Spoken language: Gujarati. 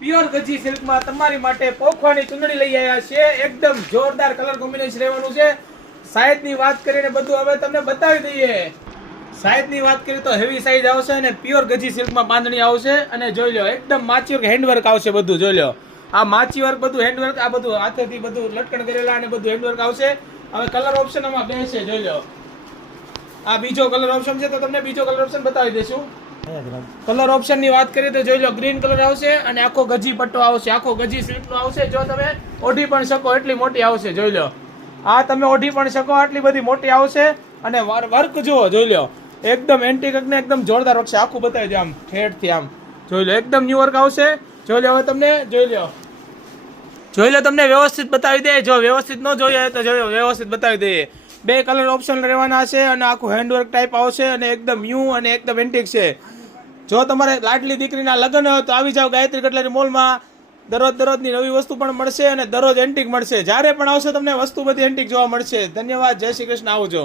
પ્યોર ગજી સિલ્કમાં તમારી માટે પોખવાની ચૂંદડી લઈ આવ્યા છે. એકદમ જોરદાર કલર કોમ્બિનેશન રહેવાનું છે. સાઈઝની વાત કરીને બધું હવે તમને બતાવી દઈએ. સાઈઝની વાત કરીએ તો હેવી સાઈઝ આવશે અને પ્યોર ગજી સિલ્કમાં બાંધણી આવશે. અને જોઈ લો એકદમ માચી વર્ક હેન્ડવર્ક આવશે બધું. જોઈ લો આ માચી વર્ક બધું હેન્ડવર્ક, આ બધું હાથેથી બધું લટકણ કરેલા અને બધું હેન્ડવર્ક આવશે. હવે કલર ઓપ્શન આમાં બે છે. જોઈ લો આ બીજો કલર ઓપ્શન છે તો તમને બીજો કલર ઓપ્શન બતાવી દઈશું. કલર ઓપ્શન ની વાત કરીએ તો જોઈ લો ગ્રીન કલર આવશે અને આખો ગજી પટ્ટો આવશે, આખો ગજી સિલ્ક નો આવશે. જો તમે ઓઢી પણ શકો એટલી મોટી આવશે. જોઈ લો આ તમે ઓઢી પણ શકો આટલી બધી મોટી આવશે. અને વર્ક જુઓ, જોઈ લો એકદમ એન્ટિક ને એકદમ જોરદાર વર્ક છે. આખું બતાવી દે આમ ઠેઠ થી આમ. જોઈ લો એકદમ ન્યુ વર્ક આવશે. જોઈ લો હવે તમને જોઈ લો તમને વ્યવસ્થિત બતાવી દે. જો વ્યવસ્થિત ન જોઈએ તો જોયો વ્યવસ્થિત બતાવી દઈએ. બે કલર ઓપ્શન રહેવાના છે અને આખું હેન્ડવર્ક ટાઈપ આવશે અને એકદમ ન્યુ અને એકદમ એન્ટિક છે. જો તમારે લાડલી દીકરીના લગ્ન હોય તો આવી જાવ ગાયત્રી કટલરી મોલમાં. દરરોજની નવી વસ્તુ પણ મળશે અને દરરોજ એન્ટિક મળશે. જ્યારે પણ આવશો તમને વસ્તુ બધી એન્ટિક જોવા મળશે. ધન્યવાદ. જય શ્રી કૃષ્ણ. આવજો.